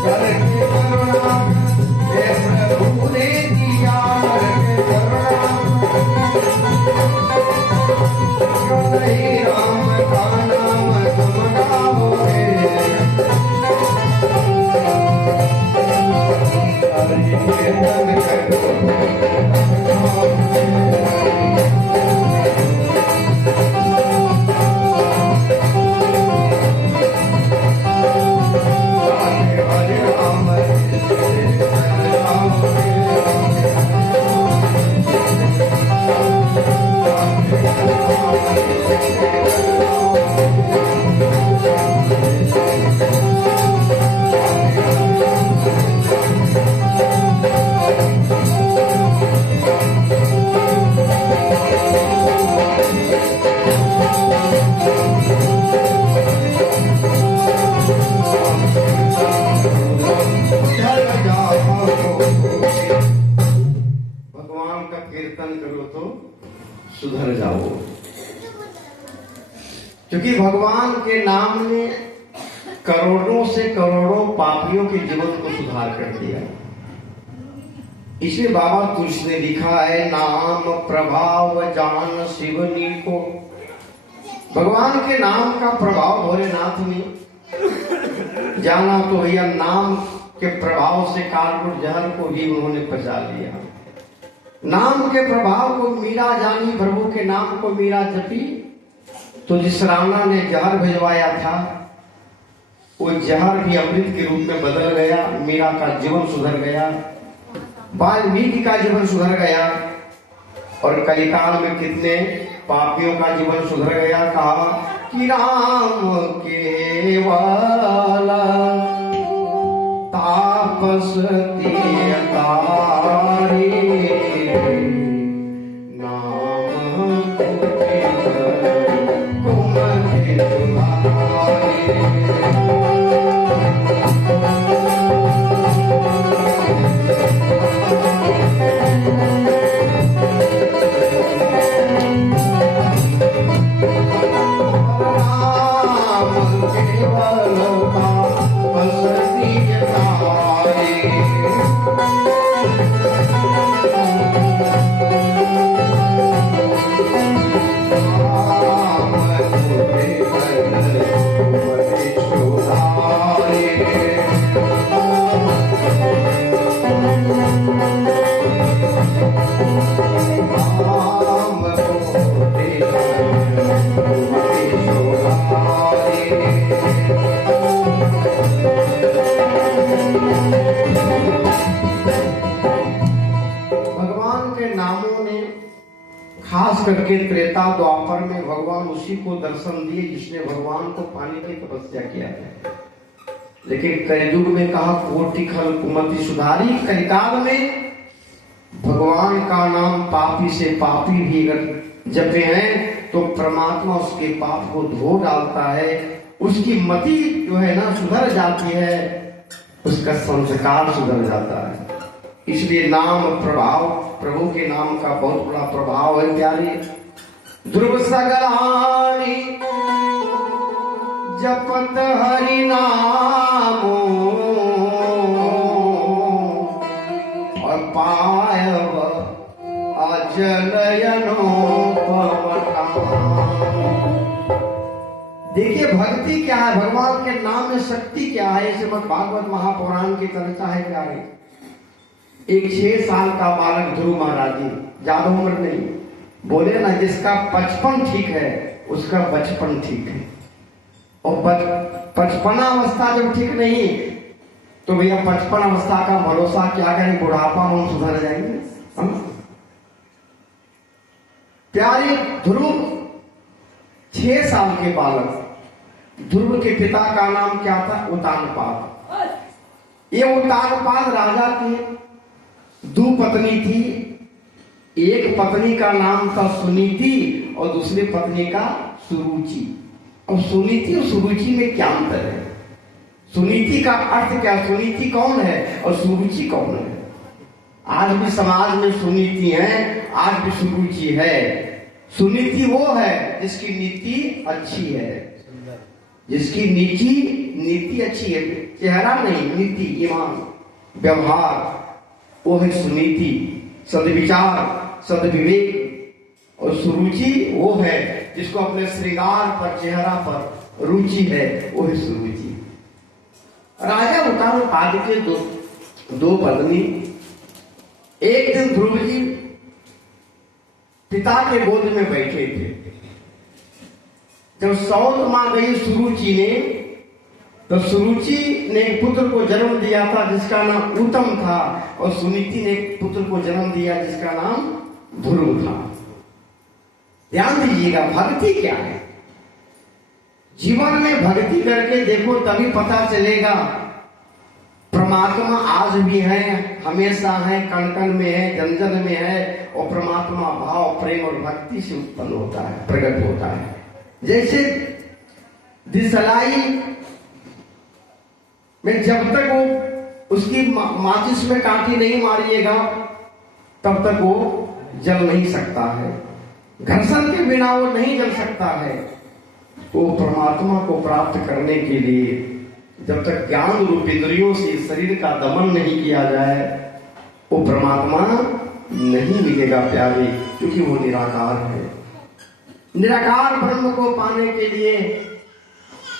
करके करुणा हे प्रभु ने दिया करके करुणा क्यों नहीं राम का नाम तुम गाओगे हरि कीर्तन सुधर जाओ, क्योंकि भगवान के नाम ने करोड़ों से करोड़ों पापियों के जीवन को सुधार कर दिया। इसे बाबा तुलसी ने लिखा है, नाम प्रभाव जान शिवनी को। भगवान के नाम का प्रभाव भोलेनाथ ने जाना तो भैया नाम के प्रभाव से कालकूट जहर को भी उन्होंने पचा लिया। नाम के प्रभाव को मीरा जानी, प्रभु के नाम को मीरा जपी, तो जिस रावण ने जहर भिजवाया था वो जहर भी अमृत के रूप में बदल गया। मीरा का जीवन सुधर गया, वाल्मीकि का जीवन सुधर गया, और कलिकाल में कितने पापियों का जीवन सुधर गया। कहा कि राम केवल तापस खास करके त्रेता द्वापर में भगवान उसी को दर्शन दिए जिसने भगवान को पाने की तपस्या किया है। लेकिन कलयुग में कहा कोटि खल कुमति सुधारी। कलिकाल में भगवान का नाम पापी से पापी भी अगर जपे हैं तो परमात्मा उसके पाप को धो डालता है, उसकी मति जो है ना सुधर जाती है, उसका संस्कार सुधर जाता है। इसलिए नाम प्रभाव, प्रभु के नाम का बहुत बड़ा प्रभाव है प्यारे। ध्रुव सगलानी जपत हरि नामो और पायव अजलयनो देखिए भक्ति क्या है, भगवान के नाम में शक्ति क्या है। श्रीमद् भागवत महापुराण की चर्चा है प्यारे। एक 6 साल का बालक ध्रुव महाराज जी, ज्यादा उम्र नहीं, बोले ना जिसका 55 ठीक है उसका बचपन ठीक है, और बचपना अवस्था जब ठीक नहीं तो भैया 55 अवस्था का भरोसा क्या करें, बुढ़ापा हम सुधर जाएंगे। प्यारे ध्रुव 6 साल के बालक, ध्रुव के पिता का नाम क्या था, उतानपाद। ये उतानपाद राजा की 2 पत्नी थी। एक पत्नी का नाम था सुनीति और दूसरी पत्नी का सुरुचि। और सुनीति और सुरुचि में क्या अंतर है? सुनीति का अर्थ क्या, सुनीति कौन है और सुरुचि कौन है? आज भी समाज में सुनीति है, आज भी सुरुचि है। सुनीति वो है जिसकी नीति अच्छी है, जिसकी नीति अच्छी है, चेहरा नहीं, नीति, ईमान, व्यवहार, वो है सुनीति, सद्विचार, सद्विवेक। और सुरुचि वो है जिसको अपने श्रृंगार पर, चेहरा पर रुचि है, वो है सुरुचि। राजा उत्तानपाद के दो पत्नी। एक दिन ध्रुव जी पिता के गोद में बैठे थे। जब सौत मां गई सुरुचि ने, तो सुरुचि ने एक पुत्र को जन्म दिया था जिसका नाम उत्तम था, और सुनीति ने एक पुत्र को जन्म दिया जिसका नाम ध्रुव था। ध्यान दीजिएगा, भक्ति क्या है। जीवन में भक्ति करके देखो, तभी पता चलेगा परमात्मा आज भी है, हमेशा है, कण कण में है, जन जन में है। और परमात्मा भाव, प्रेम और भक्ति से उत्पन्न होता है, प्रकट होता है। जैसे दिसलाई में जब तक वो उसकी माचिस में कांटी नहीं मारिएगा, तब तक वो जल नहीं सकता है। घर्षण के बिना वो नहीं जल सकता है। वो परमात्मा को प्राप्त करने के लिए जब तक ज्ञान रूप इंद्रियों से शरीर का दमन नहीं किया जाए, वो परमात्मा नहीं मिलेगा प्यारे, क्योंकि वो निराकार है। निराकार ब्रह्म को पाने के लिए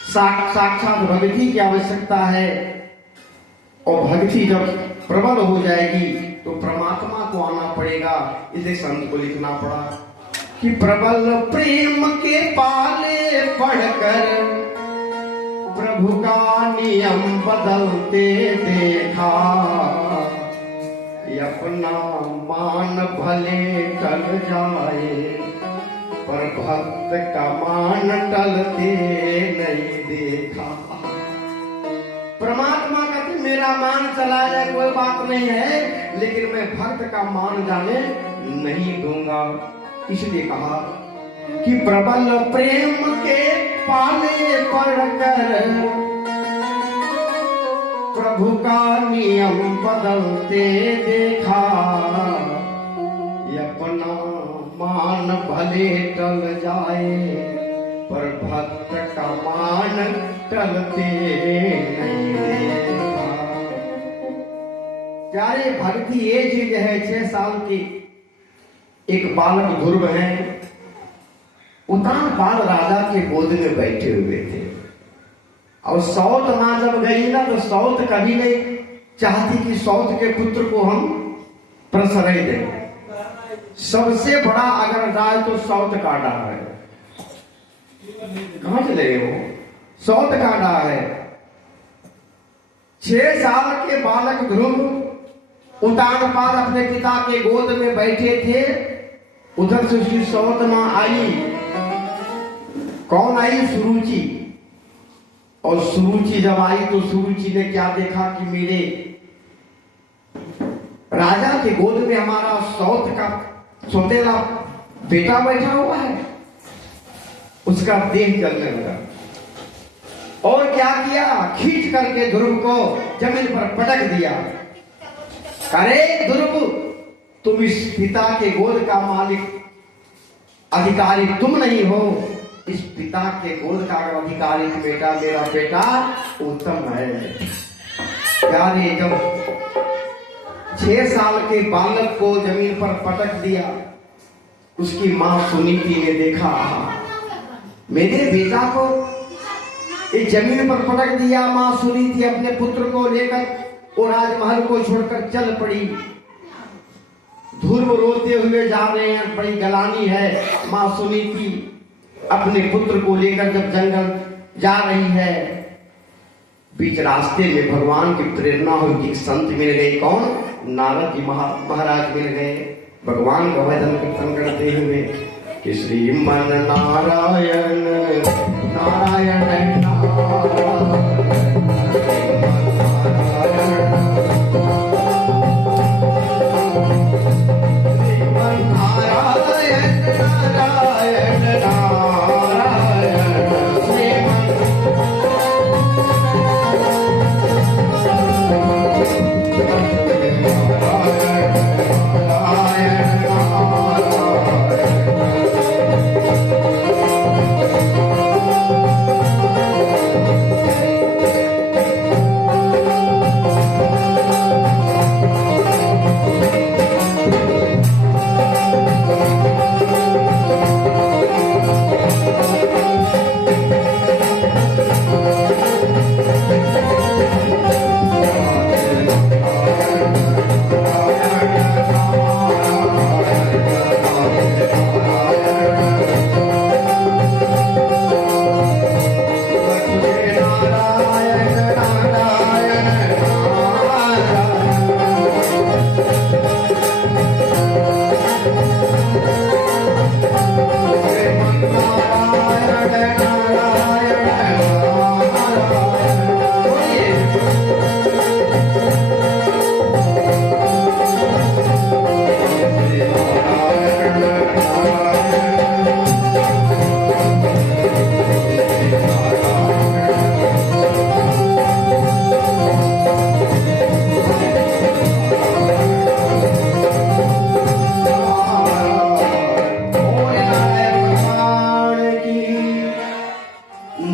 साक्षात भक्ति की आवश्यकता है। और भक्ति जब प्रबल हो जाएगी तो परमात्मा को आना पड़ेगा। इसे संत को लिखना पड़ा कि प्रबल प्रेम के पाले पढ़कर प्रभु का नियम बदलते देखा, अपना मान भले टल जाए पर भक्त का मान टलते नहीं देखा। परमात्मा का तो मेरा मान चला जाए कोई बात नहीं है, लेकिन मैं भक्त का मान जाने नहीं दूंगा। इसलिए कहा कि प्रबल प्रेम के पाले पढ़कर प्रभु का नियम बदलते देखा, अपना मान भले टल जाए पर भक्त का मान टलते नहीं देखा। प्यारे, भक्ति ये चीज है। 6 साल की एक बालक ध्रुव है, उत्तानपाद राजा के गोद में बैठे हुए थे। और सौत मां जब गई ना, तो सौत कभी नहीं चाहती कि सौत के पुत्र को हम प्रश्रय दें। सबसे बड़ा अगर राज तो सौत का डाल है। कहां चले गए वो? सौत का डाल है। 6 साल के बालक ध्रुव उत्तानपाद अपने पिता के गोद में बैठे थे। उधर से उसकी सौत मां आई। कौन आई? सुरुचि। और सुरुचि जब आई तो सुरुचि ने क्या देखा कि मेरे राजा के गोद में हमारा सौत का सौतेला बेटा बैठा हुआ है। उसका देह जलने लगा। और क्या किया? खींच करके ध्रुव को जमीन पर पटक दिया। अरे ध्रुव, तुम इस पिता के गोद का मालिक, अधिकारी तुम नहीं हो। इस पिता के गोद का अधिकारी बेटा, मेरा बेटा उत्तम है। प्यारे, जब 6 साल के बालक को जमीन पर पटक दिया, उसकी मां सुनीति ने देखा, मेरे बेटा को इस जमीन पर पटक दिया। मां सुनीति अपने पुत्र को लेकर वो राजमहल को छोड़कर चल पड़ी। ध्रुव रोते हुए जा रहे हैं, बड़ी गलानी है। मां सुनीति अपने पुत्र को लेकर जब जंगल जा रही है, बीच रास्ते में भगवान की प्रेरणा हुई। एक संत मिल गए। कौन? नारद जी महाराज मिल गए। भगवान का भजन कीर्तन करते हुए कि श्रीमन नारायण नारायण नारायण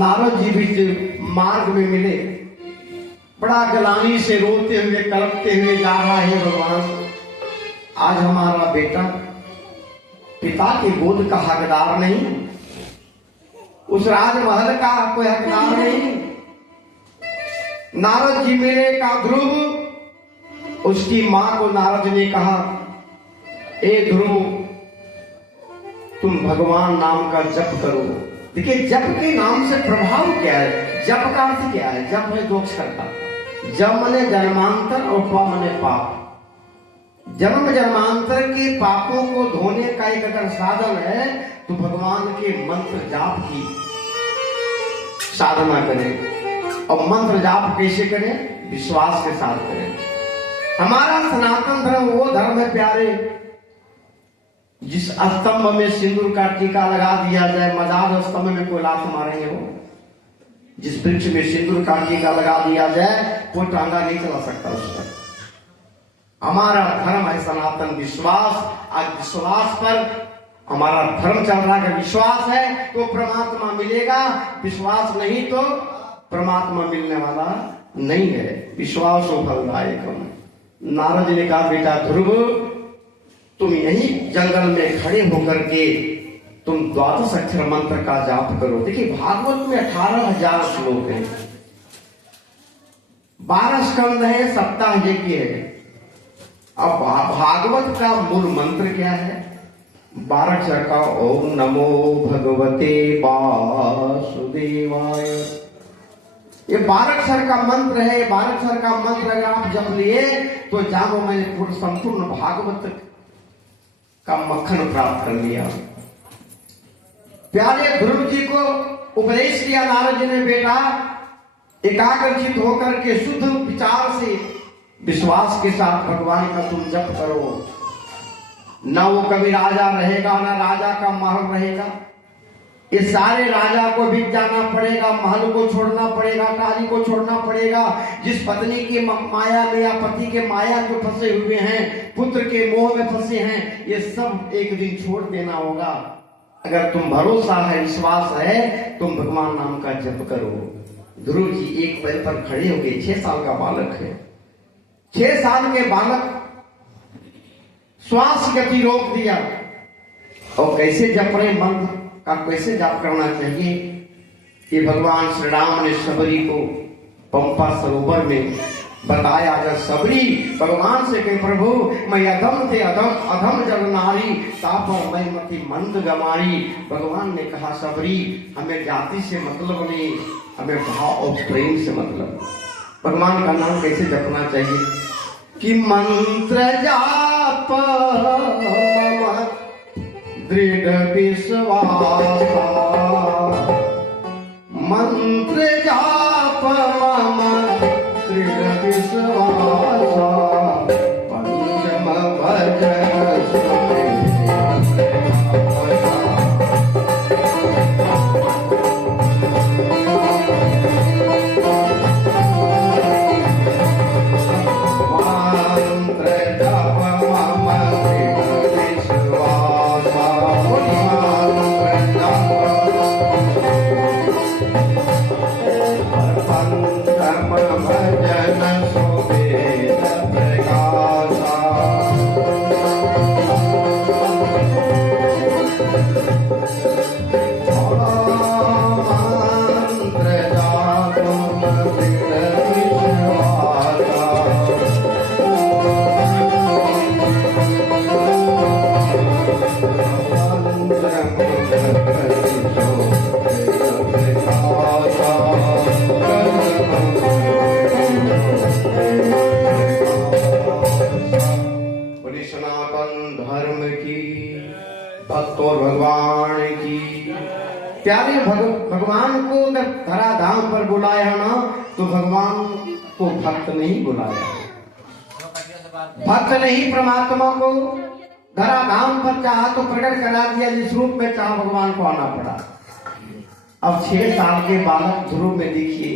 नारद जी भी मार्ग में मिले, बड़ा गलानी से रोते हुए कलपते हुए जा रहा है, भगवान आज हमारा बेटा पिता के गोद का हकदार नहीं, उस राजमहल का कोई हकदार नहीं। नारद जी मिले, का ध्रुव, उसकी मां को नारद ने कहा, ए ध्रुव तुम भगवान नाम का जप करो। देखिए जप के नाम से प्रभाव क्या है, जप का अर्थ क्या है, जप है दो अक्षर का, जप मने जन्मांतर और प मने पाप। जन्म जन्मांतर के पापों को धोने का एक अगर साधन है तो भगवान के मंत्र जाप की साधना करें। और मंत्र जाप कैसे करें, विश्वास के साथ करें। हमारा सनातन धर्म वो धर्म है प्यारे, जिस स्तंभ में सिंदूर का टीका लगा दिया जाए, मजाज स्तंभ में कोई लात मारेंगे वो, जिस वृक्ष में सिंदूर का टीका लगा दिया जाए कोई टांगा नहीं चला सकता उस पर। हमारा धर्म है सनातन विश्वास। आज विश्वास पर हमारा धर्म चल रहा है। विश्वास है तो परमात्मा मिलेगा, विश्वास नहीं तो परमात्मा मिलने वाला नहीं है। विश्वास हो फलदायक। नारद ने कहा, बेटा ध्रुव तुम यही जंगल में खड़े होकर के तुम 12 अक्षर मंत्र का जाप करो। देखिए भागवत में 18,000 श्लोक है, 12 स्कंद है, सप्ताह यज्ञ है। अब भागवत का मूल मंत्र क्या है, 12 अक्षर का ओम नमो भगवते वासुदेवाय। ये 12 अक्षर का मंत्र है। 12 अक्षर का मंत्र अगर आप जप लिए तो जानो मैंने संपूर्ण भागवत का मक्खन प्राप्त कर लिया। प्यारे ध्रुव जी को उपदेश किया नारद जी ने, बेटा एकाग्रचित होकर के शुद्ध विचार से विश्वास के साथ भगवान का तुम जप करो। ना वो कभी राजा रहेगा, ना राजा का महल रहेगा। इस सारे राजा को भी जाना पड़ेगा, महल को छोड़ना पड़ेगा, टाली को छोड़ना पड़ेगा। जिस पत्नी की माया में या पति के माया में फंसे हुए हैं, पुत्र के मोह में फंसे हैं, ये सब एक दिन छोड़ देना होगा। अगर तुम भरोसा है, विश्वास है, तुम भगवान नाम का जप करो। ध्रुव जी एक पैर पर खड़े हो गए। 6 साल का बालक है। 6 साल के बालक श्वास गति रोक दिया और कैसे जप रहे, मंत्र का कैसे जाप करना चाहिए, ये भगवान श्री राम ने सबरी को पंपा सरोवर में बताया। अगर सबरी भगवान से कहे, प्रभु मैं अधम थे अधम जग नारी, तापो मैं मति मंद गमारी। भगवान ने कहा, सबरी हमें जाति से मतलब नहीं, हमें भाव और प्रेम से मतलब। भगवान का नाम कैसे जपना चाहिए कि मंत्र जाप दृढ़ विश्वास, मंत्र जाप मम दृढ़ विश्वास, पंचम भजन प्यारे भगवान को अगर धरा धाम पर बुलाया ना तो भगवान को भक्त नहीं बुलाया, भक्त नहीं परमात्मा को धरा धाम पर चाहा तो प्रकट करा दिया, जिस रूप में चाहा भगवान को आना पड़ा। अब 6 साल के बालक ध्रुव में देखिए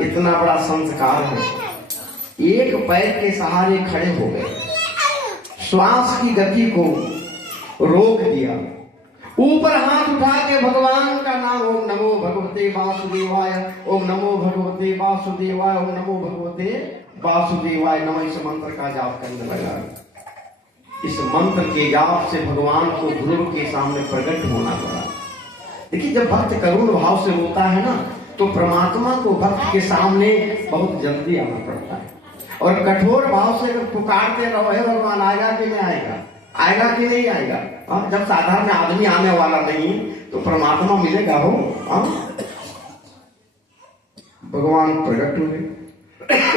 इतना बड़ा संस्कार है, एक पैर के सहारे खड़े हो गए, श्वास की गति को रोक दिया, ऊपर हाथ उठा के भगवान का नाम ओम नमो भगवते भगवते वासुदेवाय, ओम नमो भगवते वासुदेवाय, ओम नमो भगवते वासुदेवाय नमः। इस मंत्र का जाप करने लगा। इस मंत्र के जाप से भगवान को ध्रुव के सामने प्रकट होना पड़ा। देखिए, जब भक्त करुण भाव से रोता है ना, तो परमात्मा को भक्त के सामने बहुत जल्दी आना पड़ता है। और कठोर भाव से अगर पुकारते रहो, हे भगवान आएगा कि नहीं आएगा, आएगा कि नहीं आएगा, जब साधारण आदमी आने वाला नहीं तो परमात्मा मिलेगा हो। भगवान प्रकट हुए।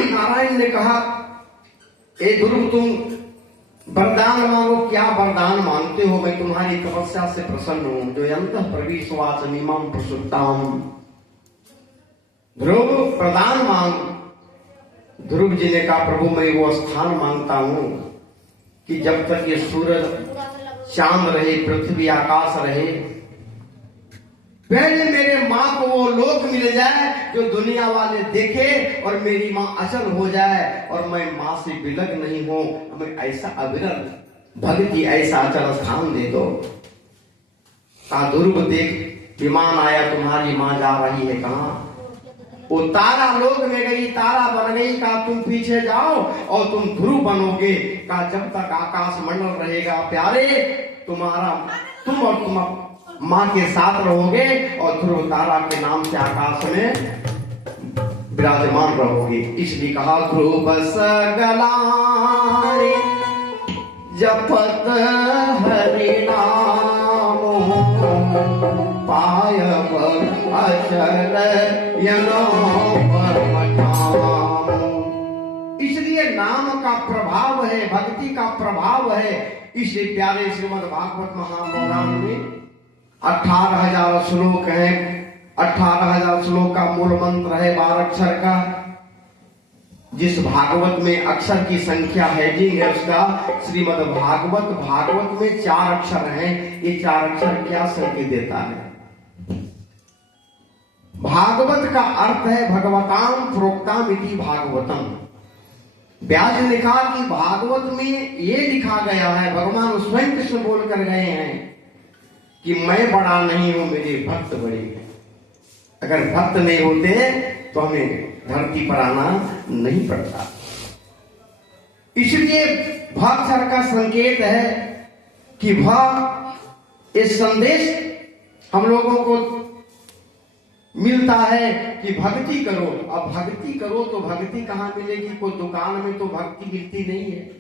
नारायण ने कहा, ए ध्रुव, तुम वरदान मांगो। क्या वरदान मांगते हो? मैं तुम्हारी तपस्या से प्रसन्न हूं। जो अंतः प्रविश्वास मीमां प्रसुप्ताम। ध्रुव, प्रदान मांग। ध्रुव जी ने कहा, प्रभु मैं वो स्थान मांगता हूं कि जब तक ये सूरज चांद रहे, पृथ्वी आकाश रहे, पहले मेरे माँ को वो लोक मिल जाए जो दुनिया वाले देखे, और मेरी माँ अचल हो जाए और मैं माँ से विलग नहीं हो। हमें ऐसा अविरल भक्ति, ऐसा अचल स्थान दे दो। कहा, ध्रुव देख, विमान आया, तुम्हारी माँ जा रही है कहाँ? वो तारा लोक में गई, तारा बन गई। कहा, तुम पीछे जाओ और तुम ध्रुव बनोगे। कहा, जब तक आकाश मंडल रहेगा प्यारे, तुम्हारा तुम और तुम माँ के साथ रहोगे और ध्रुव तारा के नाम से आकाश में विराजमान रहोगे। इसलिए कहा, ध्रुव सगलाए जपत हरि नाम, पाय अचल यनो परम धाम। इसलिए नाम का प्रभाव है, भक्ति का प्रभाव है। इसलिए प्यारे श्रीमद् भागवत महापुराण में 18,000 श्लोक है। 18,000 श्लोक का मूल मंत्र है 12 अक्षर का। जिस भागवत में अक्षर की संख्या हेडिंग है उसका श्रीमद् भागवत में 4 अक्षर हैं। ये 4 अक्षर क्या संकेत देता है? भागवत का अर्थ है भगवताम प्रोक्ताम इति भागवतम। व्यास ने लिखा कि भागवत में ये लिखा गया है, भगवान स्वयं कृष्ण बोल कर गए हैं कि मैं बड़ा नहीं हूं, मेरे भक्त बड़े हैं। अगर भक्त नहीं होते तो हमें धरती पर आना नहीं पड़ता। इसलिए भाक्षर का संकेत है कि इस संदेश हम लोगों को मिलता है कि भक्ति करो। अब भक्ति करो तो भक्ति कहां मिलेगी? कोई दुकान में तो भक्ति मिलती नहीं है।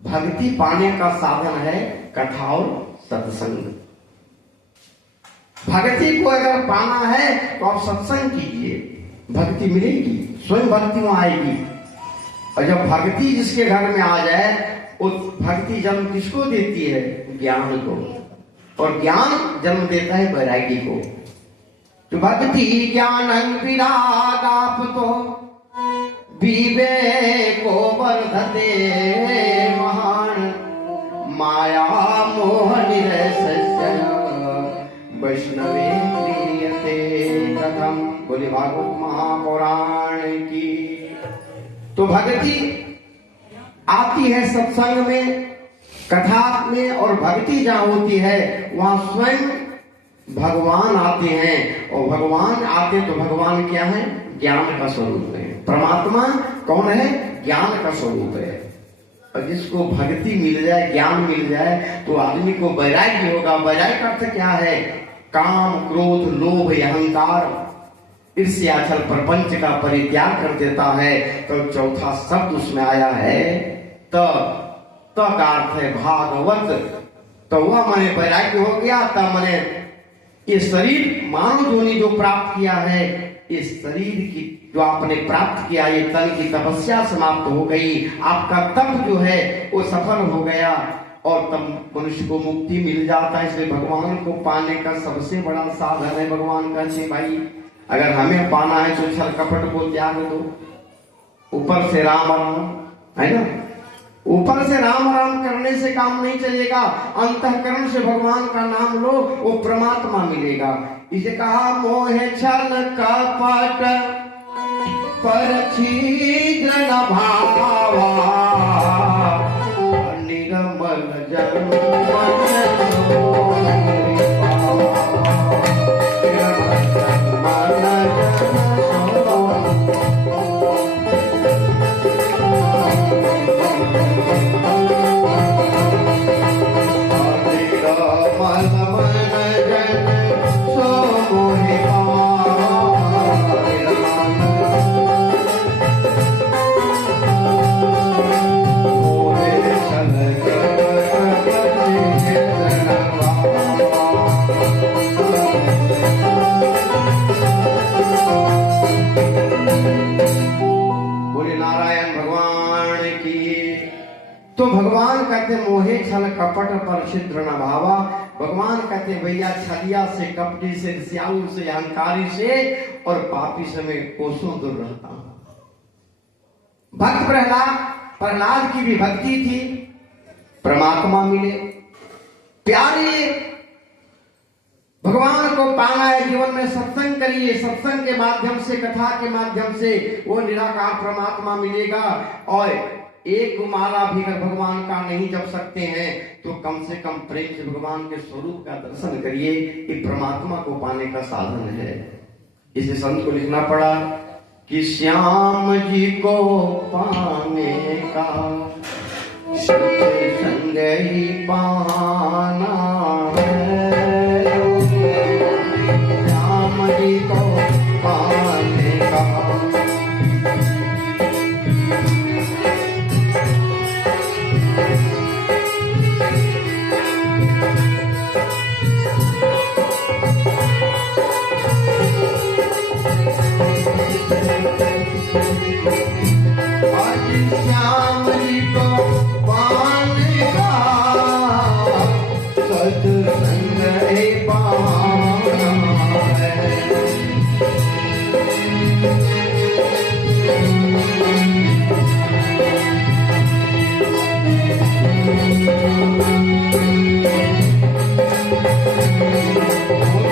भक्ति पाने का साधन है कथा और सत्संग। भक्ति को अगर पाना है तो आप सत्संग कीजिए, भक्ति मिलेगी, स्वयं भक्ति वहां आएगी। और जब भक्ति जिसके घर में आ जाए, वो भक्ति जन्म किसको देती है? ज्ञान को। और ज्ञान जन्म देता है वैरागी को। तो भक्ति ज्ञान विरागाप तो विवेको वर्धते महान, माया मोह निरस्य वैष्णवे क्रियते कथम। बोले भागवत महापुराण की। तो भक्ति आती है सत्संग में, कथा में, और भक्ति जहां होती है वहां स्वयं भगवान आते हैं। और भगवान आते तो भगवान क्या है? ज्ञान का स्वरूप है। परमात्मा कौन है? ज्ञान का स्वरूप है। और जिसको भक्ति मिल जाए, ज्ञान मिल जाए, तो आदमी को वैराग्य होगा। वैराग्य का अर्थ क्या है? काम, क्रोध, लोभ, अहंकार, ईर्ष्या, छल, प्रपंच का परित्याग कर देता है। तो चौथा शब्द उसमें आया है त का अर्थ है भागवत। तो वह मैंने वैराग्य हो गया। तब मैंने ये शरीर मानव जोनि जो प्राप्त किया है, इस शरीर की जो आपने प्राप्त किया, ये तन की तपस्या समाप्त हो गई। आपका तप जो है वो सफल हो गया और तब मनुष्य को मुक्ति मिल जाता है। इसलिए भगवान को पाने का सबसे बड़ा साधन है। भगवान कहते भाई अगर हमें पाना है तो छल कपट को त्याग दो, ऊपर से राम राम, है ना? ऊपर से राम राम करने से काम नहीं चलेगा। अंतःकरण से भगवान का नाम लो, वो परमात्मा मिलेगा। इसे कहा मोह छल कपट पर छिद्र न भावा, निर्मल जन मन कहते मोहे छल कपट पर छिद्र न भावा। भगवान कहते भैया छलिया से, कपटी से, ईर्ष्यालु से, अहंकारी से और पापी से मैं कोसों दूर रहता हूं। भक्त प्रहलाद की भी भक्ति थी, परमात्मा मिले, प्यारे भगवान को पाना है। जीवन में सत्संग करिए, सत्संग के माध्यम से, कथा के माध्यम से वो निराकार परमात्मा मिलेगा। और एक माला भी अगर भगवान का नहीं जप सकते हैं तो कम से कम प्रेम से भगवान के स्वरूप का दर्शन करिए। ये परमात्मा को पाने का साधन है। इसे संत को लिखना पड़ा कि श्याम जी को पाने का सत्संग ही पाना है, श्याम जी को पाने का। श्याम जी को पाने का सत्संग ही पाना है।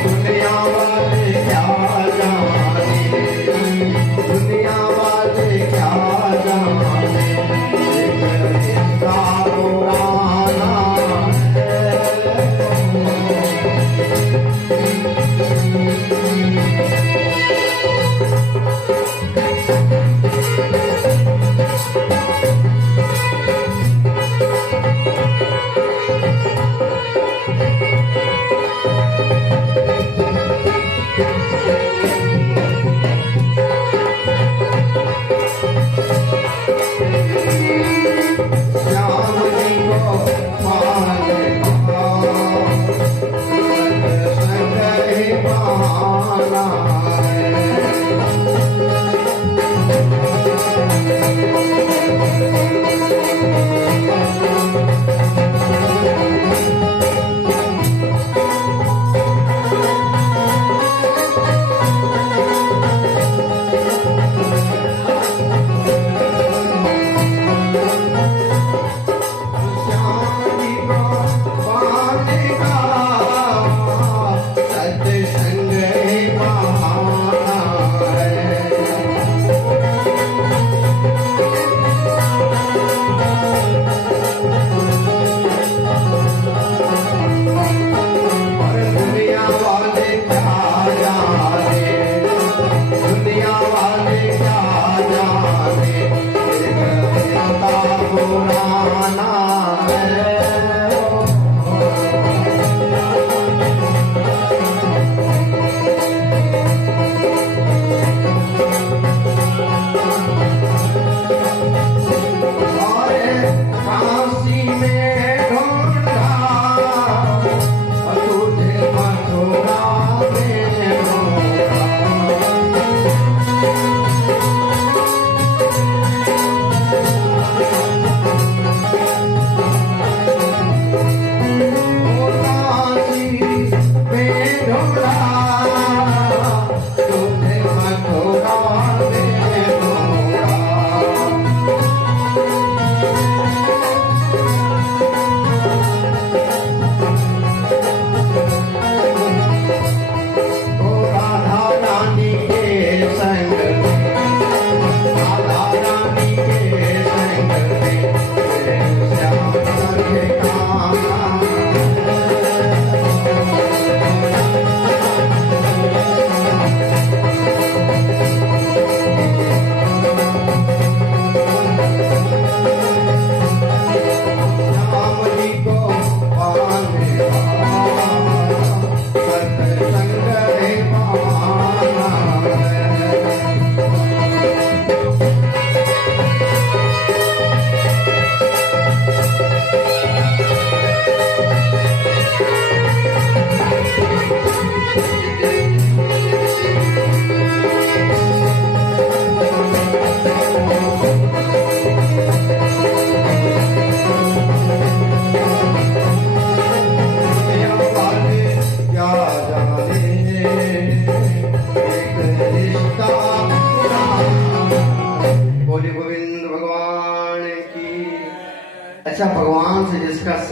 दुनिया वाले क्या जाने, दुनिया वाले क्या जाने,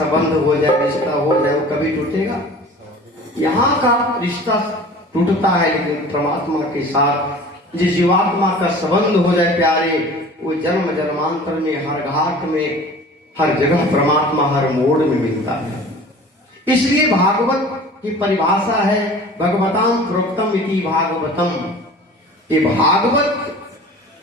संबंध हो जाए, रिश्ता हो जाए, वो कभी टूटेगा? यहाँ का रिश्ता टूटता है, लेकिन परमात्मा के साथ जिस जीवात्मा का संबंध हो जाए प्यारे, वो जन्म जन्मांतर में, हर घाट में, हर जगह परमात्मा हर मोड़ में मिलता है। इसलिए भागवत की परिभाषा है भगवताम प्रोक्तम इति भागवतम। ये भागवत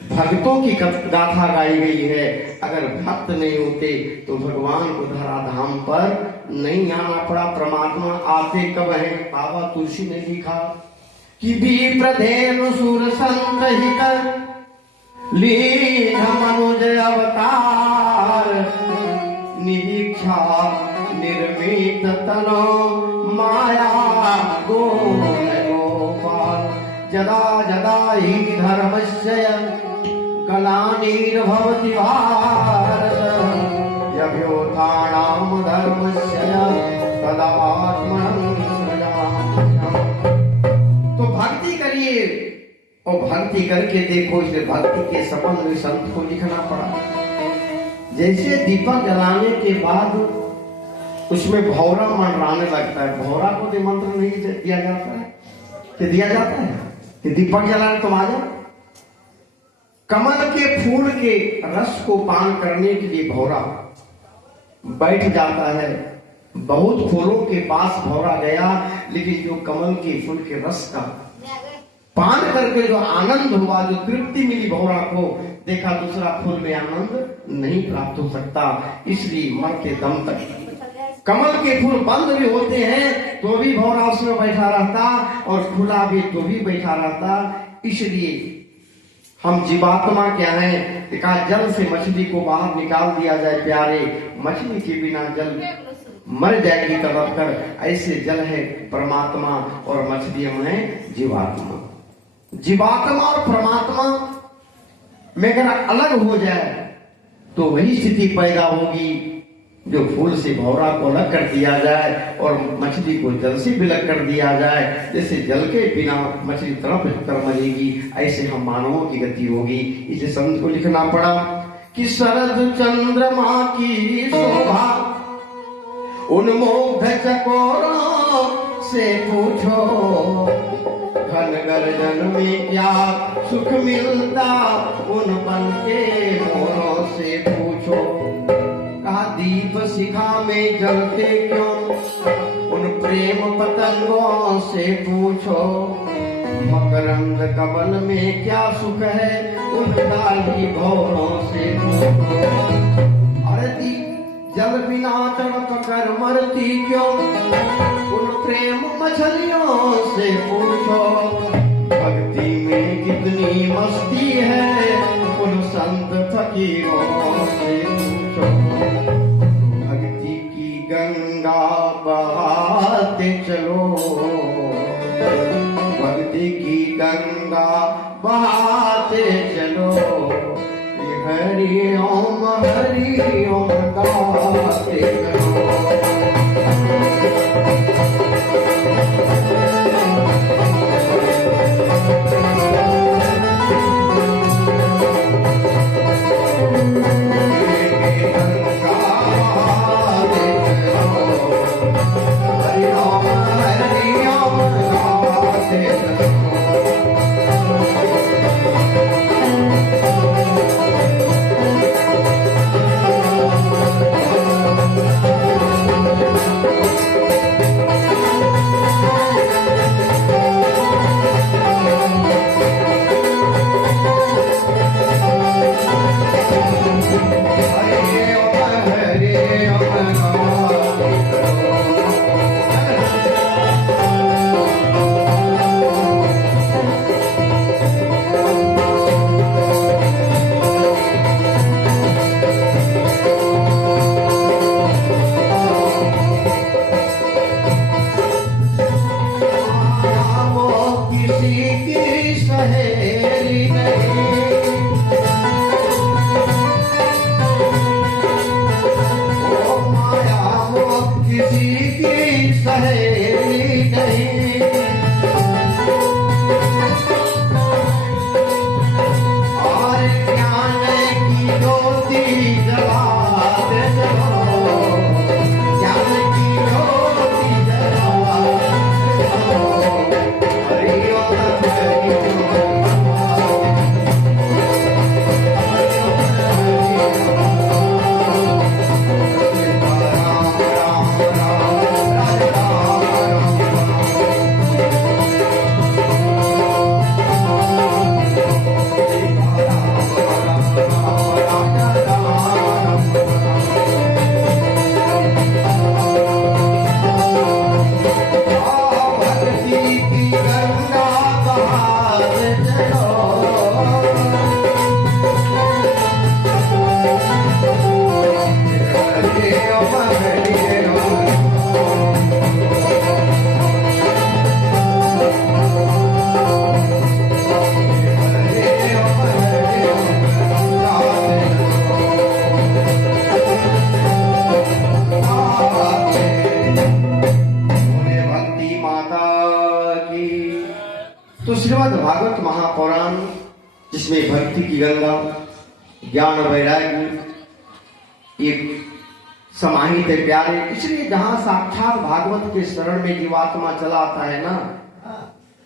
भक्तों की गाथा गाई गई है। अगर भक्त नहीं होते तो भगवान को धराधाम पर नहीं आना पड़ा। परमात्मा आते कब है? बाबा तुलसी ने लिखा कि विप्रधेनु सुर संत हित लीन मनुज अवतार, निरीक्षा निर्मित तनो माया गोपाल, जदा जदा ही धर्मस्य ग्लानिर्भवति भारत, यभ्युत्थानं धर्मस्य तदात्मनं सृजाम्यहम्। तो भक्ति करिए और भक्ति करके देखो। इसलिए भक्ति के संबंध में संत को लिखना पड़ा। जैसे दीपक जलाने के बाद उसमें भौरा मंडराने लगता है, भौरा को निमंत्रण नहीं दिया जाता है कि दिया जाता है कि दीपक जलाने तुम आ जाओ। कमल के फूल के रस को पान करने के लिए भौरा बैठ जाता है। बहुत फूलों के पास भौरा गया, लेकिन जो कमल के फूल के रस का पान करके जो आनंद हुआ, जो तृप्ति मिली भौरा को, देखा दूसरा फूल में आनंद नहीं प्राप्त हो सकता। इसलिए मरते दम तक कमल के फूल बंद भी होते हैं तो भी भौरा उसमें बैठा रहता, और खुला भी तो भी बैठा रहता। इसलिए हम जीवात्मा क्या है? देखा जल से मछली को बाहर निकाल दिया जाए प्यारे, मछली के बिना जल मर जाएगी तड़प कर। ऐसे जल है परमात्मा और मछलियों है जीवात्मा। जीवात्मा और परमात्मा में अगर अलग हो जाए तो वही स्थिति पैदा होगी जो फूल से भौरा को अलग कर दिया जाए और मछली को जल से विलग कर दिया जाए। जैसे जल के बिना मछली तड़प कर मरेगी, ऐसे हम मानवों की गति होगी। इसे संत को लिखना पड़ा कि शरद चंद्रमा की शोभा उन्मुग्ध चकोरों से पूछो, घन गर्जन में क्या सुख मिलता उन बन के मोरों से पूछो। कहा दीप शिखा में जलते क्यों उन प्रेम पतंगों से पूछो। मकरंद कमल में क्या सुख है उन डाली भौरों से पूछो। अरे जल बिना तड़प कर मरती क्यों उन प्रेम मछलियों से पूछो। भक्ति में कितनी मस्ती है उन संत फकीरों से पूछो। भक्ति की गंगा बहाते चलो, भक्ति की गंगा बहाते चलो। हरि ओम गाते चलो। तो श्रीमद् भागवत महापुराण जिसमें भक्ति की गंगा, ज्ञान वैराग्य एक समाहित है प्यारे, इसलिए जहां साक्षात भागवत के शरण में जीवात्मा चला आता है ना,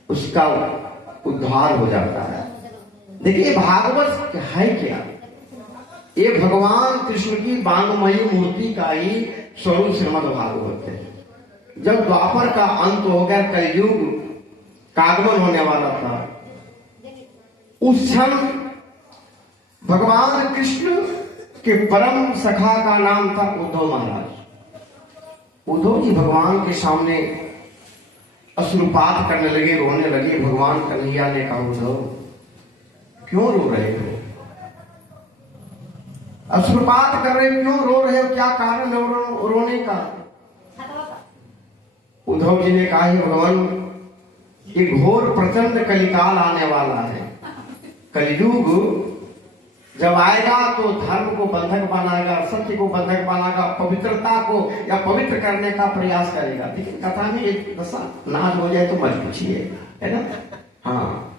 उसका उद्धार हो जाता है। देखिए भागवत है क्या? ये भगवान कृष्ण की वांगमयी मूर्ति का ही स्वरूप श्रीमद् भागवत है। जब द्वापर का अंत हो गया, कलयुग का आगमन होने वाला था, उस क्षण भगवान कृष्ण के परम सखा का नाम था उद्धव महाराज। उद्धव जी भगवान के सामने अश्रुपात करने लगे, रोने लगे। भगवान कन्हैया ने कहा, उद्धव क्यों रो रहे हो? अश्रुपात कर रहे, क्यों रो रहे हो? क्या कारण है रोने का? उद्धव जी ने कहा, हे भगवान, ये घोर प्रचंड कलिकाल आने वाला है। कलियुग जब आएगा तो धर्म को बंधक बनाएगा, सत्य को बंधक बनाएगा, पवित्रता को या पवित्र करने का प्रयास करेगा। लेकिन कथा में एक दशा नाश हो जाए तो मत पूछिए, है ना? हाँ,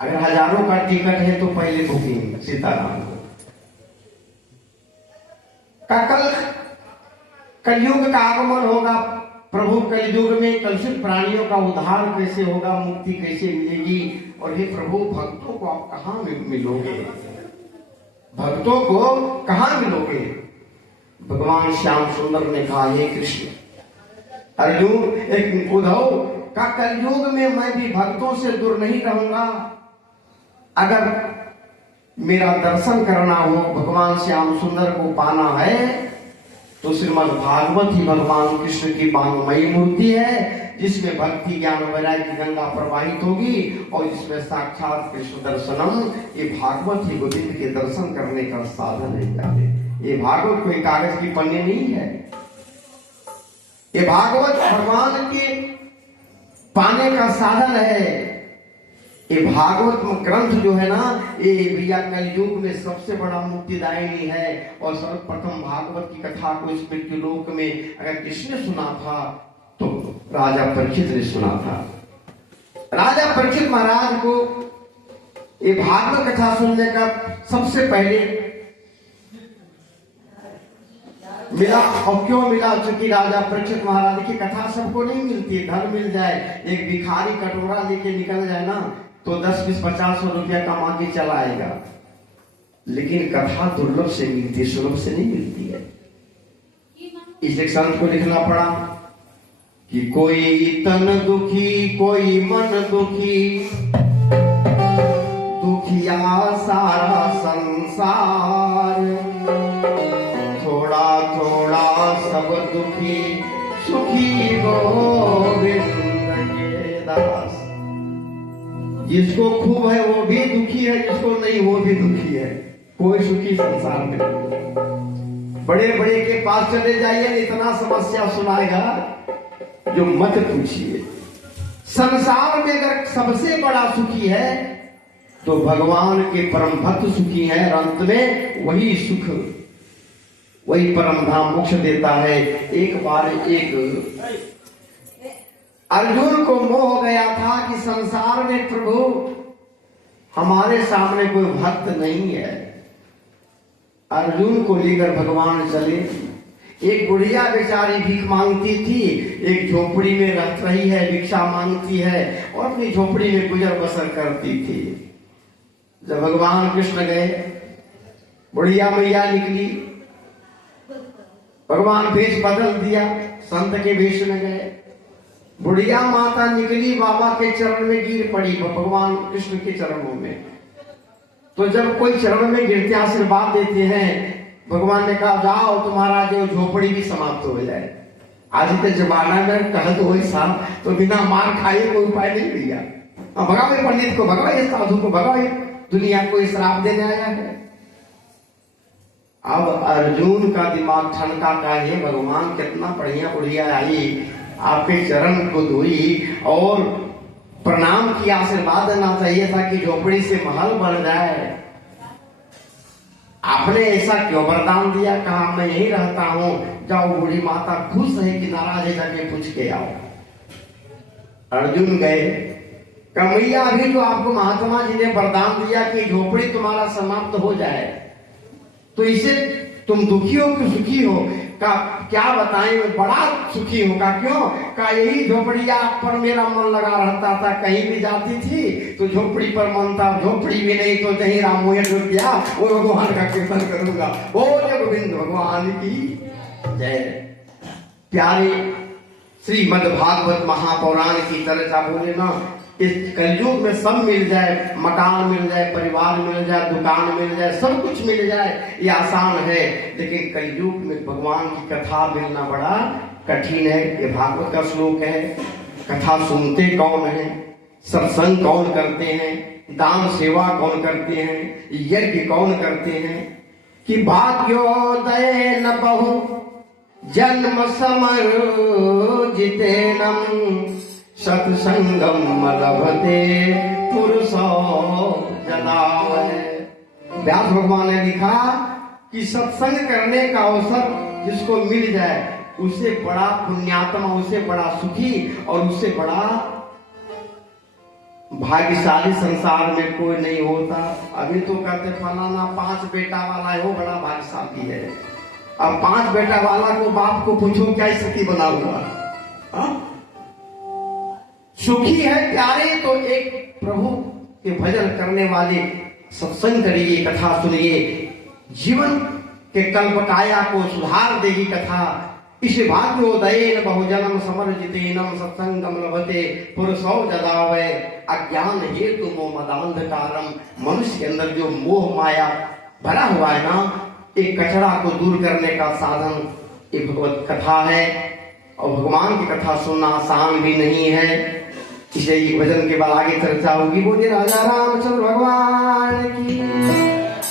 अगर हजारों का टिकट है तो पहले बुकिंग सीताराम को। कल कलयुग का आगमन होगा। प्रभु कलयुग में कलुषित प्राणियों का उद्धार कैसे होगा, मुक्ति कैसे मिलेगी? और हे प्रभु, भक्तों को आप कहां मिलोगे? भक्तों को कहां मिलोगे? भगवान श्याम सुंदर ने कहा, हे कृष्ण, अर्जुन एक उद्धव का कलयुग में मैं भी भक्तों से दूर नहीं रहूंगा। अगर मेरा दर्शन करना हो, भगवान श्याम सुंदर को पाना है, तो श्रीमद् भागवत ही भगवान कृष्ण की वांगमयी मूर्ति है, जिसमें भक्ति ज्ञान वैराग्य की गंगा प्रवाहित होगी और जिसमें साक्षात कृष्ण दर्शनम। ये भागवत ही गोविंद के दर्शन करने का साधन है। ये भागवत कोई कागज की पन्नी नहीं है। ये भागवत भगवान के पाने का साधन है। ये भागवत ग्रंथ जो है ना, ये भैया कलयुग में सबसे बड़ा मुक्तिदायिनी है। और सर्वप्रथम भागवत की कथा को इस मृत्यु लोक में अगर किसने सुना था तो राजा परीक्षित ने सुना था। राजा परीक्षित महाराज को ये भागवत कथा सुनने का सबसे पहले मिला। और क्यों मिला? चूंकि राजा परीक्षित महाराज की कथा सबको नहीं मिलती। घर मिल जाए, एक भिखारी कटोरा लेके निकल जाए ना, तो 10, 20, 50 रुपया कमा के चला आएगा। लेकिन कथा दुर्लभ से मिलती है, सुलभ से नहीं मिलती है। इसलिए संत को लिखना पड़ा कि कोई तन दुखी, कोई मन दुखी, दुखिया सारा संसार, थोड़ा थोड़ा सब दुखी, सुखी गोविंद के दास। जिसको खूब है वो भी दुखी है, जिसको नहीं वो भी दुखी है। कोई सुखी संसार में नहीं। बड़े बड़े के पास चले जाइए, इतना समस्या सुनाएगा जो मत पूछिए। संसार में अगर सबसे बड़ा सुखी है तो भगवान के परम भक्त सुखी हैं। अंत में वही सुख, वही परम धाम मोक्ष देता है। एक बार एक अर्जुन को मोह हो गया था कि संसार में प्रभु हमारे सामने कोई भक्त नहीं है। अर्जुन को लेकर भगवान चले। एक बुढ़िया बेचारी भीख मांगती थी, एक झोपड़ी में रह रही है, भिक्षा मांगती है और अपनी झोपड़ी में गुजर बसर करती थी। जब भगवान कृष्ण गए, बुढ़िया मैया निकली, भगवान भेष बदल दिया, संत के भेष में गए। बुढ़िया माता निकली, बाबा के चरण में गिर पड़ी, भगवान कृष्ण के चरणों में। तो जब कोई चरण में गिरते आशीर्वाद देते हैं, भगवान ने कहा जाओ तुम्हारा जो झोपड़ी भी समाप्त हो जाए। आज के जमाना में कहा तो वही साहब, तो बिना मार खाए कोई उपाय नहीं दिया। भगाओ ये पंडित को, भगाओ ये साधु को, भगाओ ये दुनिया को श्राप देने आया है। अब अर्जुन का दिमाग ठनका का है, भगवान कितना बढ़िया बुढ़िया आई, आपके चरण को धोई और प्रणाम किया, आशीर्वाद देना चाहिए था कि झोपड़ी से महल बन जाए। आपने ऐसा क्यों वरदान दिया? कहा मैं यही रहता हूं, जाओ बूढ़ी माता खुश है कि नाराज है, जाके पूछ के आओ। अर्जुन गए, कमैया अभी तो आपको महात्मा जी ने वरदान दिया कि झोपड़ी तुम्हारा समाप्त हो जाए, तो इसे तुम दुखी हो कि सुखी हो? का क्या बताएं, मैं बड़ा सुखी हूं। का क्यों? का यही झोपड़िया पर मेरा मन लगा रहता था, कहीं भी जाती थी तो झोपड़ी पर मन था, झोपड़ी भी नहीं तो कहीं राम मोहे जुट गया, वो भगवान का कीर्तन करूंगा। बोले गोविंद भगवान की जय। प्यारे श्रीमद् भागवत महापुराण की चर्चा बोले ना, इस कलयुग में सब मिल जाए, मकान मिल जाए, परिवार मिल जाए, दुकान मिल जाए, सब कुछ मिल जाए, ये आसान है। लेकिन कलयुग में भगवान की कथा मिलना बड़ा कठिन है। ये भागवत का श्लोक है। कथा सुनते कौन है, सत्संग कौन करते हैं, दान सेवा कौन करते हैं, यज्ञ कौन करते हैं। कि भाग्योदय न बहु जन्म समर जितेनम सत्संगम लभते पुरुषो जनावै। व्यास भगवान ने लिखा कि सत्संग करने का अवसर जिसको मिल जाए उससे बड़ा पुण्यात्मा, उससे बड़ा सुखी और उससे बड़ा भाग्यशाली संसार में कोई नहीं होता। अभी तो कहते फलाना 5 बेटा वाला है, वो बड़ा भाग्यशाली है। अब 5 बेटा वाला को बाप को पूछो क्या स्थिति बना हुआ। सुखी है प्यारे तो एक प्रभु के भजन करने वाले, सत्संग करिए, कथा सुनिए, जीवन के कल्पकाया को सुधार देगी कथा। इस भाग्योदयेन बहुजनम समर्जितेनम सत्संगम लभते पुरुषो जदावै। अज्ञान हेतु मोह मदांधकारम। मनुष्य के अंदर जो मोह माया भरा हुआ है ना, एक कचरा को दूर करने का साधन ये भगवत कथा है। और भगवान की कथा सुनना आसान भी नहीं है। इसे भजन के बाद आगे चर्चा होगी। बोलिए राजा रामचंद्र भगवान की,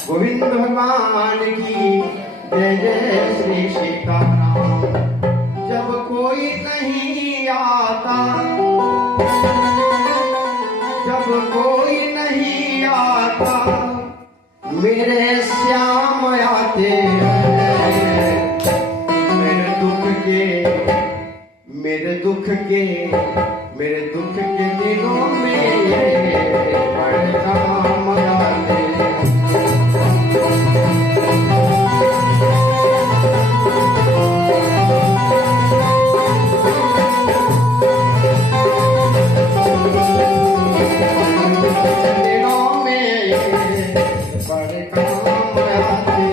गोविंद भगवान की जय। जय श्री सीताराम। जब कोई नहीं आता, जब कोई नहीं आता, मेरे श्याम आते हैं। मेरे दुख के मेरे दुख के दिनों में बड़े काम आते। दिनों में बड़े काम आते।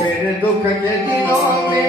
मेरे दुख के दिनों में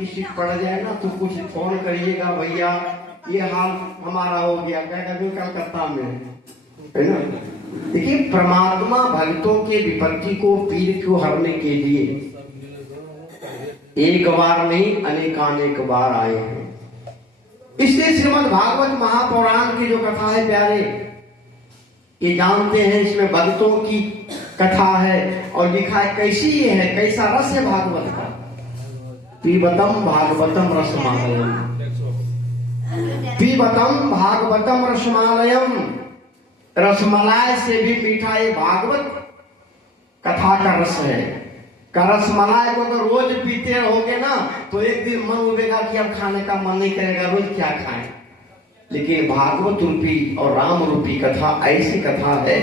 किसी पड़ जाए ना तो कुछ फोन करिएगा, भैया ये हाल हमारा हो गया, क्या कहते हैं कलकत्ता में, है ना। देखिए परमात्मा भक्तों के विपत्ति को, पीर को हरने के लिए एक बार नहीं अनेकानेक बार आए हैं। इसलिए श्रीमद् भागवत महापुराण की जो कथा है प्यारे, ये जानते हैं इसमें भक्तों की कथा है और लिखा है कैसी ये है, कैसा रस है भागवत का। पीबतम भागवतम रसमालयम, पीबतम भागवतम रसमालयम, रसमलाई से भी मीठा ये भागवत कथा का रस है। का रसमलाई को अगर रोज पीते रहोगे ना तो एक दिन मन उबेगा कि अब खाने का मन नहीं करेगा, रोज क्या खाएं। लेकिन भागवत रूपी और राम रूपी कथा ऐसी कथा है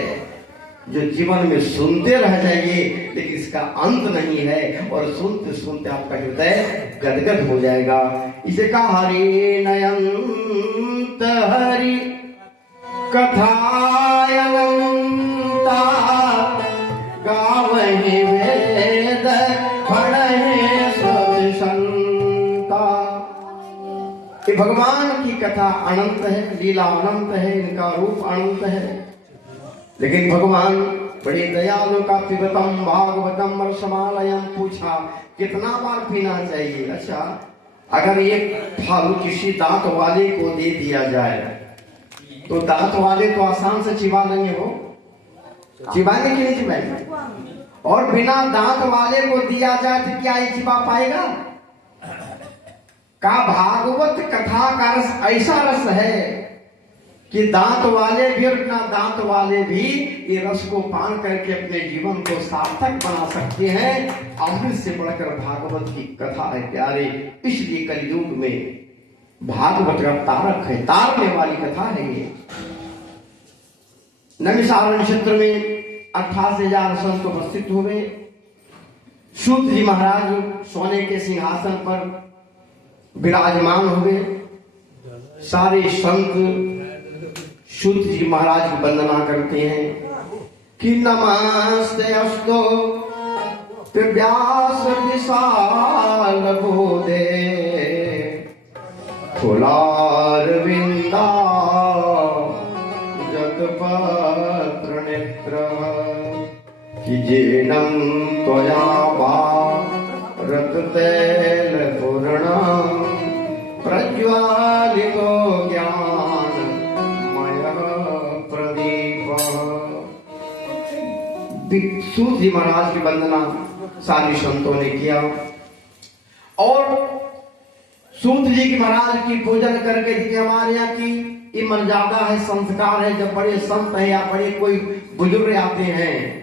जो जीवन में सुनते रह जाइए, लेकिन इसका अंत नहीं है और सुनते सुनते आपका हृदय गदगद हो जाएगा। इसे कहा हरि नयंत हरि कथायंता, गावहि वेद पढ़े सब संता। ये भगवान की कथा अनंत है, लीला अनंत है, इनका रूप अनंत है। लेकिन भगवान बड़े दयालु का पिबतम भागवतम रसमालयम पूछा कितना बार पीना चाहिए। अच्छा अगर एक फल किसी दांत वाले को दे दिया जाए तो दांत वाले तो आसान से चिबा लेंगे, वो चिबाएंगे कि नहीं चिबाएंगे। और बिना दांत वाले को दिया जाए तो क्या ये चिबा पाएगा। का भागवत कथा का रस ऐसा रस है कि दांत वाले भी और बिना दांत वाले भी ये रस को पान करके अपने जीवन को सार्थक बना सकते हैं। अमृत से बढ़कर भागवत की कथा है प्यारे। इसलिए कलयुग में भागवत का तारक है, तारने वाली कथा है ये। नैमिषारण्य क्षेत्र में 88,000 संत उपस्थित हुए। सूत जी महाराज सोने के सिंहासन पर विराजमान हुए। सारे संत सूत जी महाराज की वंदना करते हैं कि नमस्ते अस्तु व्यास विशाल बोधे फुलारविंदा जगपत्र नेत्र कि जेनम त्वया भारत तैल पूर्ण प्रज्वालितो ज्ञानमय प्रदीप। सूत जी महाराज की वंदना सारे संतों ने किया और सूत जी की महाराज की पूजन करके हमारे यहाँ की ये मर्यादा है, संस्कार है। जब बड़े संत है या बड़े कोई बुजुर्ग आते हैं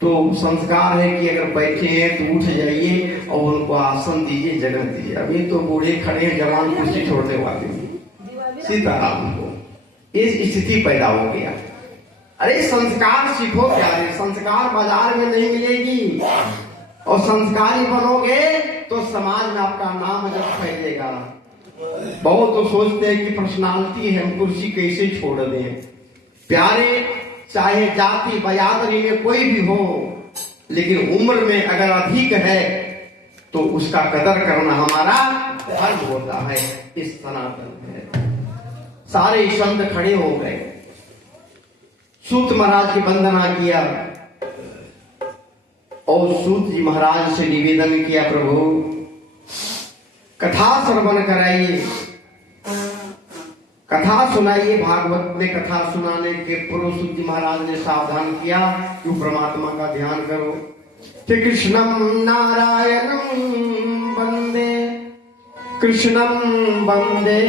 तो संस्कार है कि अगर बैठे हैं तो उठ जाइए और उनको आसन दीजिए, जगह दीजिए। अभी तो बूढ़े खड़े हैं, जवान कुर्सी छोड़ने वाले सीताराम को इस स्थिति पैदा हो गया। अरे संस्कार सीखो प्यारे, संस्कार बाजार में नहीं मिलेगी और संस्कारी बनोगे तो समाज में आपका नाम जब फैलेगा। बहुत तो सोचते हैं कि पर्सनालिटी है, हम कुर्सी कैसे छोड़ दें। प्यारे, चाहे जाति बयादरी में कोई भी हो, लेकिन उम्र में अगर अधिक है तो उसका कदर करना हमारा धर्म होता है। इस सनातन है। सारे संत खड़े हो गए, सूत महाराज की वंदना किया और सूत जी महाराज से निवेदन किया, प्रभु कथा श्रवण कराइए, कथा सुनाइए। भागवत में कथा सुनाने के पूर्व सूत जी महाराज ने सावधान किया कि परमात्मा का ध्यान करो। श्री कृष्णम नारायणम वंदे, कृष्णम वंदे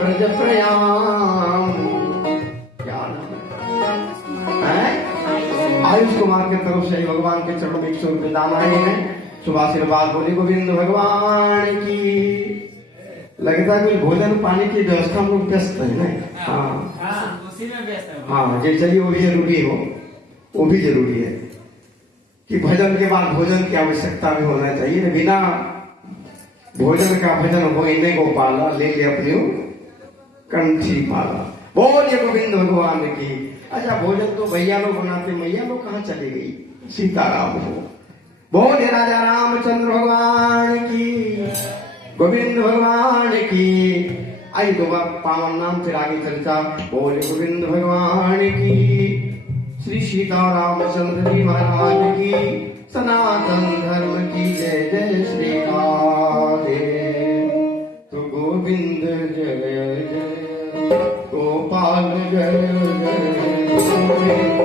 ब्रज प्रयाम। क्या नाम है? आयुष कुमार के तरफ से भगवान के चरणों में 100 रुपये दान आए हैं। शुभ आशीर्वाद बोले गोविंद भगवान की। लगता है कोई भोजन पानी की व्यवस्था में लोग व्यस्त है ना। हाँ जी, चलिए वो भी जरूरी हो, वो भी जरूरी है कि भजन के बाद भोजन की आवश्यकता भी होना चाहिए। बिना भोजन का भजन हो इन्हें को पाला, ले ले अपनी कंठी पाला। बोलिए गोविंद भगवान की। अच्छा, भोजन तो भैया लोग बनाते, मैया लोग कहाँ चली गई? सीताराम हो। बोले राजा रामचंद्र भगवान की, गोविंद भगवान की। आई तो पावन नाम फिर आगे चर्चा। बोले गोविंद भगवान की, श्री सीता रामचंद्र जी महाराज की, सनातन धर्म की जय जय श्री राधे। तो गोविंद जय जय, गोपाल जय जय, गोविंद जय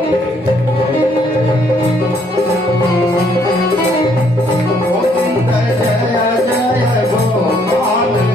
जय, गोपाल जय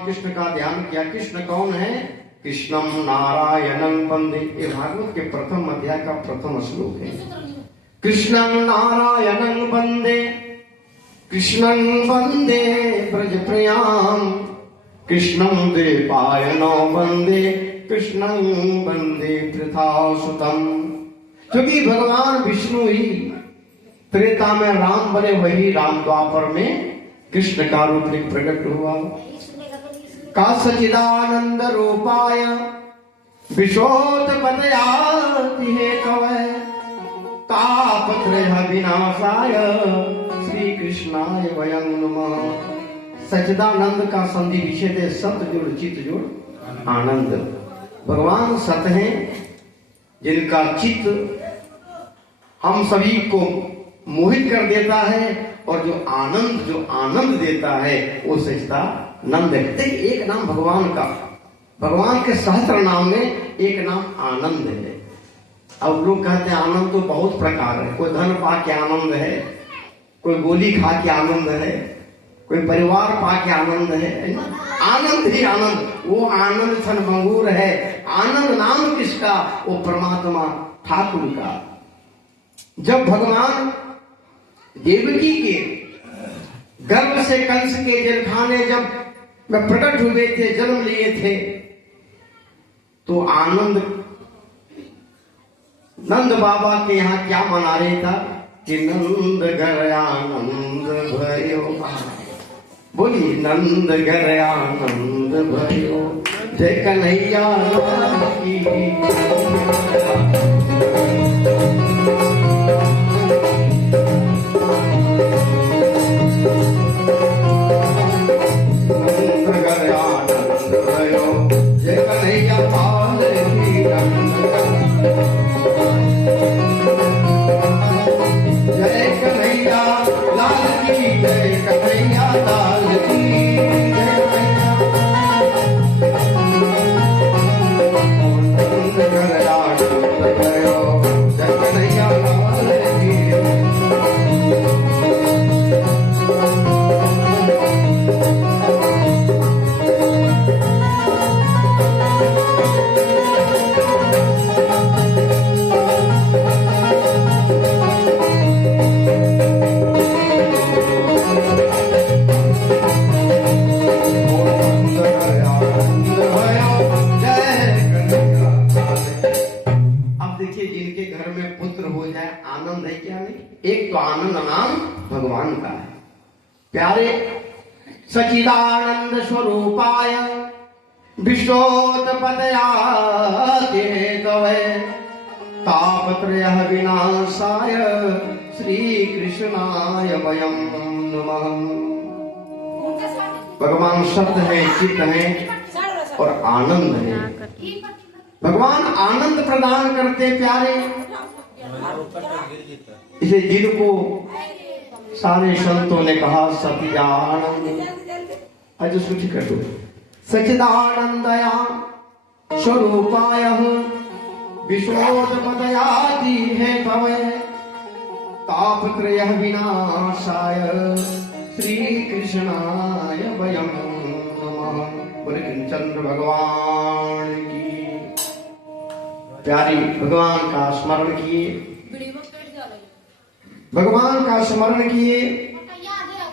कृष्ण का ध्यान किया। कृष्ण कौन है? कृष्णम नारायणं वंदे। ये भागवत के प्रथम अध्याय का प्रथम श्लोक है। कृष्णं नारायणं वंदे कृष्णं वंदे ब्रज प्रियाम, कृष्णं द्वैपायनो वंदे, कृष्णं वंदे पृथासुतम। क्योंकि भगवान विष्णु ही त्रेता में राम बने, वही राम द्वापर में कृष्ण का रूप में प्रकट हुआ। का सचिदानंद रूपाय विशोत्पतयाति हेतवे, तापत्रय विनाशाय श्री कृष्णाय वयं नमः। सच्चिदानंद का संधि विच्छेद है सत जुड़ चित जुड़ आनंद। भगवान सत हैं जिनका चित्त हम सभी को मोहित कर देता है, और जो आनंद देता है वो सच्चिदानंद है। एक नाम भगवान का, भगवान के सहस्त्र नाम में एक नाम आनंद है। अब लोग कहते हैं आनंद तो बहुत प्रकार है, कोई धन पा के आनंद है, कोई गोली खा के आनंद है, कोई परिवार पा के आनंद है। आनंद ही आनंद, वो आनंद क्षणभंगुर है। आनंद नाम किसका? वो परमात्मा ठाकुर का। जब भगवान देवकी के गर्भ से कंस के जेलखाने जब प्रकट हुए थे, जन्म लिए थे, तो आनंद नंद बाबा के यहाँ क्या मना रहे था कि नंद घर आनंद भयो। बोलिए नंद घर आनंद भयो, जय कन्हैया की। नंद घर आनंद भयो, जय कन्हैया लाल की। जय कन्हैया लाल की, जय कन्हैया लाल की। नंद घर आनंद भयो, जय कन्हैया लाल की। आनंद है क्या नहीं? एक तो आनंद नाम भगवान का है। प्यारे सचिदानंद स्वरूपाय विश्वोत्पत्याते हेतवे, तापत्रयः विनाशाय श्री कृष्णाय वयं नमः। भगवान सत्य है, चित्त है और आनंद है। भगवान आनंद प्रदान करते प्यारे। इसे जिनको सारे संतों ने कहा सचिदानंद, आज सूची कर दो। सचिदानंदया स्वरूपाय विश्वोत्पत्यादि हेतवे, तापत्रयः विनाशाय श्री कृष्णाय वयं नमः। बोले चंद्र भगवान की। प्यारी भगवान का स्मरण किए, भगवान का स्मरण किए।